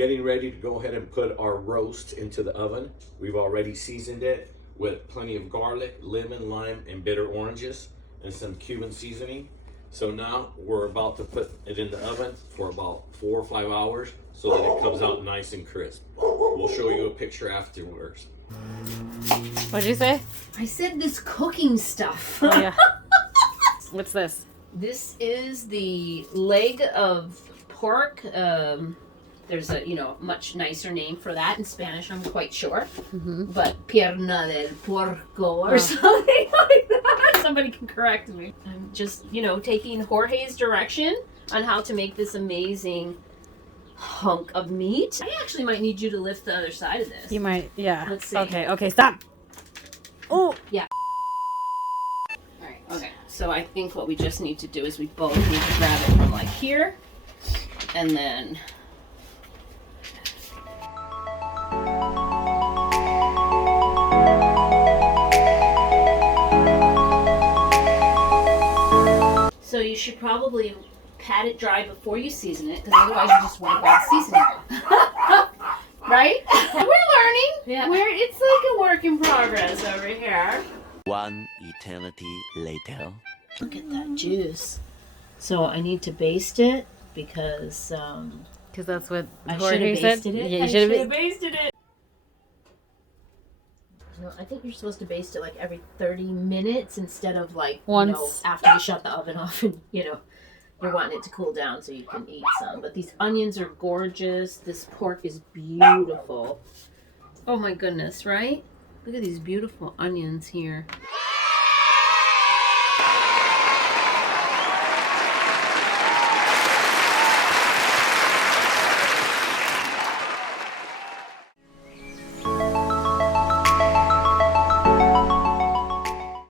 getting ready to go ahead and put our roast into the oven. We've already seasoned it with plenty of garlic, lemon, lime, and bitter oranges, and some Cuban seasoning. So now we're about to put it in the oven for about 4 or 5 hours so that it comes out nice and crisp. We'll show you a picture afterwards. What'd you say? I said this cooking stuff. Oh, yeah. What's this? This is the leg of pork. There's a, much nicer name for that in Spanish, I'm quite sure. Mm-hmm. But pierna del puerco or something like that. Somebody can correct me. I'm just, taking Jorge's direction on how to make this amazing hunk of meat. I actually might need you to lift the other side of this. You might, yeah. Let's see. Okay, stop. Oh! Yeah. Alright, okay. So I think what we just need to do is we both need to grab it from like here, and then... So you should probably pat it dry before you season it, because otherwise you just wipe all the seasoning off. Right? We're learning. Yeah. It's like a work in progress over here. One eternity later. Look at that juice. So I need to baste it because that's what I should Jorge have said. basted it. Yeah, I you should have basted it. I think you're supposed to baste it like every 30 minutes instead of like once after you shut the oven off and you're wanting it to cool down so you can eat some. But these onions are gorgeous. This pork is beautiful. Oh my goodness, right? Look at these beautiful onions here.